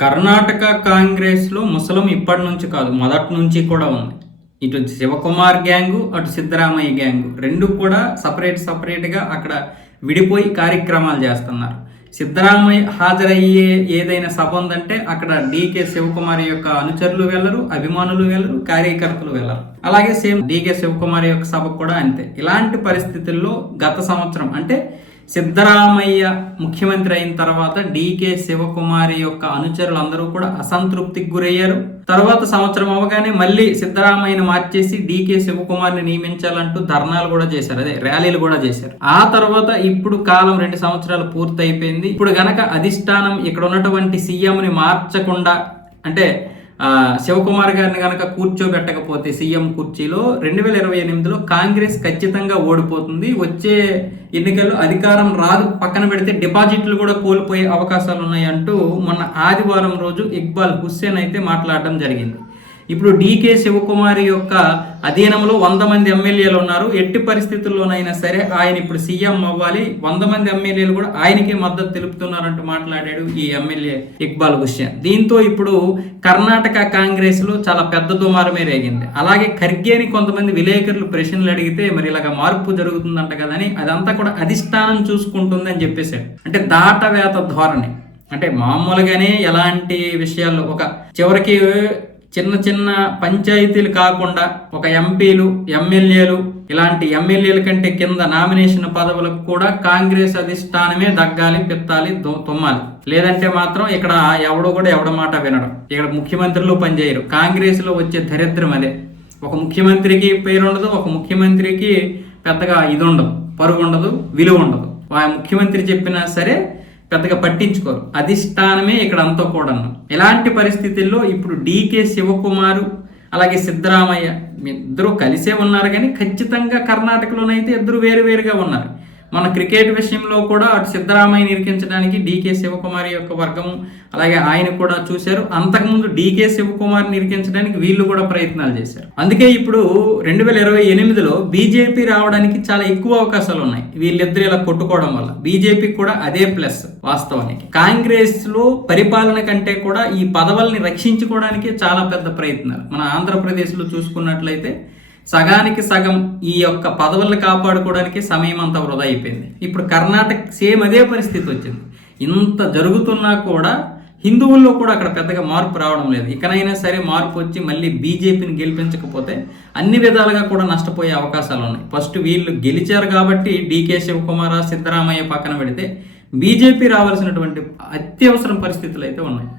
కర్ణాటక కాంగ్రెస్లో ముసలం ఇప్పటి నుంచి కాదు, మొదటి నుంచి కూడా ఉంది. ఇటు శివకుమార్ గ్యాంగు, అటు సిద్ధరామయ్య గ్యాంగు రెండు కూడా సపరేట్గా అక్కడ విడిపోయి కార్యక్రమాలు చేస్తున్నారు. సిద్ధరామయ్య హాజరయ్యే ఏదైనా సభ ఉందంటే అక్కడ డీకే శివకుమార్ యొక్క అనుచరులు వెళ్ళరు, అభిమానులు వెళ్ళరు, కార్యకర్తలు వెళ్ళరు. అలాగే సేమ్ డీకే శివకుమార్ యొక్క సభ కూడా అంతే. ఇలాంటి పరిస్థితుల్లో గత సంవత్సరం అంటే సిద్ధరామయ్య ముఖ్యమంత్రి అయిన తర్వాత డీకే శివకుమారి యొక్క అనుచరులు అందరూ కూడా అసంతృప్తికి గురయ్యారు. తర్వాత సంవత్సరం అవగానే మళ్ళీ సిద్ధరామయ్యను మార్చేసి డీకే శివకుమార్ని నియమించాలంటూ ధర్నాలు కూడా చేశారు, అదే ర్యాలీలు కూడా చేశారు. ఆ తర్వాత ఇప్పుడు కాలం 2 సంవత్సరాలు పూర్తయిపోయింది. ఇప్పుడు గనక అధిష్టానం ఇక్కడ ఉన్నటువంటి సీఎంని మార్చకుండా అంటే శివకుమార్ గారిని కనుక కూర్చోబెట్టకపోతే సీఎం కుర్చీలో 2028లో కాంగ్రెస్ ఖచ్చితంగా ఓడిపోతుంది. వచ్చే ఎన్నికల్లో అధికారం రాదు, పక్కన పెడితే డిపాజిట్లు కూడా కోల్పోయే అవకాశాలు ఉన్నాయి అంటూ మొన్న ఆదివారం రోజు ఇక్బాల్ హుస్సేన్ అయితే మాట్లాడడం జరిగింది. ఇప్పుడు డీకే శివకుమారి యొక్క అధీనంలో 100 మంది ఎమ్మెల్యేలు ఉన్నారు. ఎట్టి పరిస్థితుల్లోనైనా సరే ఆయన ఇప్పుడు సీఎం అవ్వాలి, 100 మంది ఎమ్మెల్యేలు కూడా ఆయనకే మద్దతు తెలుపుతున్నారంటూ మాట్లాడాడు ఈ ఎమ్మెల్యే ఇక్బాల్ హుస్సేన్. దీంతో ఇప్పుడు కర్ణాటక కాంగ్రెస్ లో చాలా పెద్ద దుమారమే రేగింది. అలాగే ఖర్గేని కొంతమంది విలేకరులు ప్రశ్నలు అడిగితే మరి ఇలాగ మార్పు జరుగుతుందంట కదని అదంతా కూడా అధిష్టానం చూసుకుంటుందని చెప్పేశాడు. అంటే దాటవేత ధోరణి, అంటే మామూలుగానే ఎలాంటి విషయాల్లో ఒక చివరికి చిన్న పంచాయతీలు కాకుండా ఒక ఎంపీలు, ఎమ్మెల్యేలు, ఇలాంటి ఎమ్మెల్యేల కంటే కింద నామినేషన్ పదవులకు కూడా కాంగ్రెస్ అధిష్టానమే దగ్గాలి, పిత్తాలి, తుమ్మాలి. లేదంటే మాత్రం ఇక్కడ ఎవడ మాట వినడం. ఇక్కడ ముఖ్యమంత్రులు పనిచేయరు. కాంగ్రెస్ లో వచ్చే దరిద్రం అదే. ఒక ముఖ్యమంత్రికి పేరు ఉండదు, ఒక ముఖ్యమంత్రికి పెద్దగా ఇది ఉండదు, పరువు ఉండదు, విలువ ఉండదు. ముఖ్యమంత్రి చెప్పినా సరే పెద్దగా పట్టించుకోరు. అధిష్టానమే ఇక్కడ అంతా కూడా. ఇలాంటి పరిస్థితుల్లో ఇప్పుడు డీకే శివకుమారు అలాగే సిద్ధరామయ్య ఇద్దరు కలిసే ఉన్నారు, కానీ ఖచ్చితంగా కర్ణాటకలోనైతే ఇద్దరు వేరుగా ఉన్నారు. మన క్రికెట్ విషయంలో కూడా అటు సిద్ధరామయ్యని ఇరికించడానికి డీకే శివకుమారి యొక్క వర్గము అలాగే ఆయన కూడా చూశారు. అంతకుముందు డీకే శివకుమార్ని ఇరికించడానికి వీళ్ళు కూడా ప్రయత్నాలు చేశారు. అందుకే ఇప్పుడు 2028లో బీజేపీ రావడానికి చాలా ఎక్కువ అవకాశాలు ఉన్నాయి. వీళ్ళిద్దరు ఇలా కొట్టుకోవడం వల్ల బీజేపీకి కూడా అదే ప్లస్. వాస్తవానికి కాంగ్రెస్ లో పరిపాలన కంటే కూడా ఈ పదవుల్ని రక్షించుకోవడానికి చాలా పెద్ద ప్రయత్నాలు. మన ఆంధ్రప్రదేశ్ లో చూసుకున్నట్లయితే సగానికి సగం ఈ యొక్క పదవులను కాపాడుకోవడానికి సమయం అంతా వృధా అయిపోయింది. ఇప్పుడు కర్ణాటక సేమ్ అదే పరిస్థితి వచ్చింది. ఇంత జరుగుతున్నా కూడా హిందువుల్లో కూడా అక్కడ పెద్దగా మార్పు రావడం లేదు. ఇకనైనా సరే మార్పు వచ్చి మళ్ళీ బీజేపీని గెలిపించకపోతే అన్ని విధాలుగా కూడా నష్టపోయే అవకాశాలు ఉన్నాయి. ఫస్ట్ వీళ్ళు గెలిచారు కాబట్టి డీకే శివకుమార్, సిద్ధరామయ్య పక్కన పెడితే బీజేపీ రావాల్సినటువంటి అత్యవసరం పరిస్థితులు అయితే ఉన్నాయి.